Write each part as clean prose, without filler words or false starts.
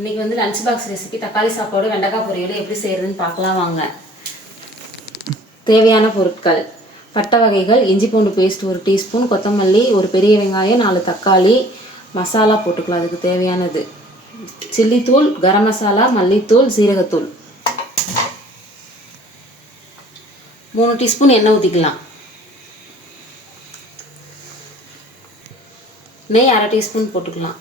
இன்றைக்கி வந்து lunch box recipe தக்காளி சாப்பாடு வெண்டைக்காய் பொரியல் எப்படி செய்கிறதுன்னு பார்க்கலாம் வாங்க. தேவையான பொருட்கள்: பட்டை வகைகள், இஞ்சி பூண்டு பேஸ்ட் 1 டீஸ்பூன், கொத்தமல்லி, ஒரு பெரிய வெங்காயம், 4 தக்காளி, மசாலா போட்டுக்கலாம். அதுக்கு தேவையானது சில்லித்தூள், கரம் மசாலா, மல்லித்தூள், சீரகத்தூள். 3 டீஸ்பூன் எண்ணெய் ஊற்றிக்கலாம். நெய் 1/2 டீஸ்பூன் போட்டுக்கலாம்.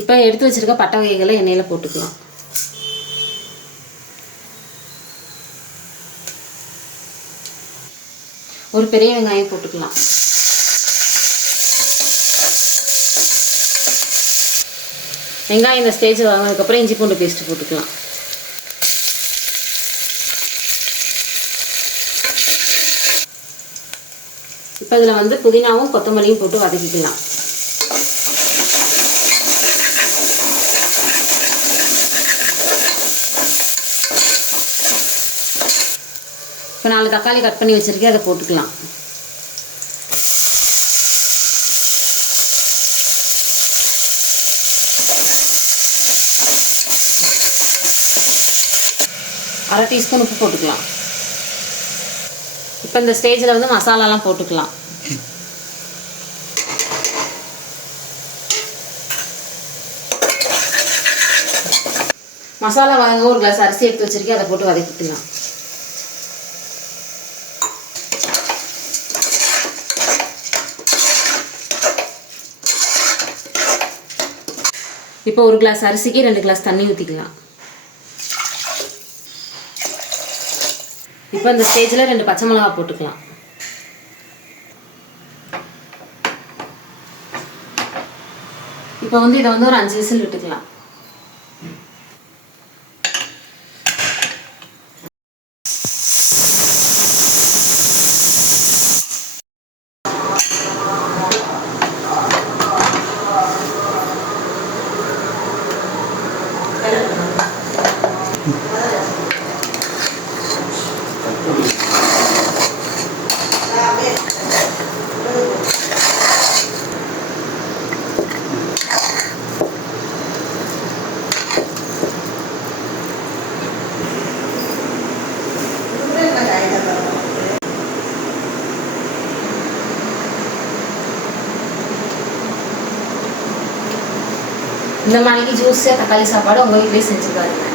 இப்போ எடுத்து வச்சிருக்க பட்டை வகைகளை எண்ணெயில் போட்டுக்கலாம். ஒரு பெரிய வெங்காயம் போட்டுக்கலாம். வெங்காயம் இந்த ஸ்டேஜ் வாங்கினதுக்கப்புறம் இஞ்சி பூண்டு பேஸ்ட் போட்டுக்கலாம். இப்போ இதில் வந்து புதினாவும் கொத்தமல்லியும் போட்டு வதக்கிக்கலாம். இப்போ 4 தக்காளி கட் பண்ணி வச்சுருக்கேன், அதை போட்டுக்கலாம். அரை டீஸ்பூன் உப்பு போட்டுக்கலாம். இப்போ இந்த ஸ்டேஜில் வந்து மசாலாலாம் போட்டுக்கலாம். மசாலா வதங்க ஒரு கிளாஸ் அரிசி எடுத்து வச்சுருக்கேன், அதை போட்டு வதக்கிக்கலாம். இப்போ ஒரு கிளாஸ் அரிசிக்கு 2 கிளாஸ் தண்ணி ஊற்றிக்கலாம். இப்போ இந்த ஸ்டேஜில் 2 பச்சை மிளகா போட்டுக்கலாம். இப்போ வந்து இதை வந்து ஒரு 5 விசில் விட்டுக்கலாம். இந்த மாதிரி ஜூஸியாக தக்காளி சாப்பாடு உங்கள் வீட்டிலே செஞ்சு பாருங்க.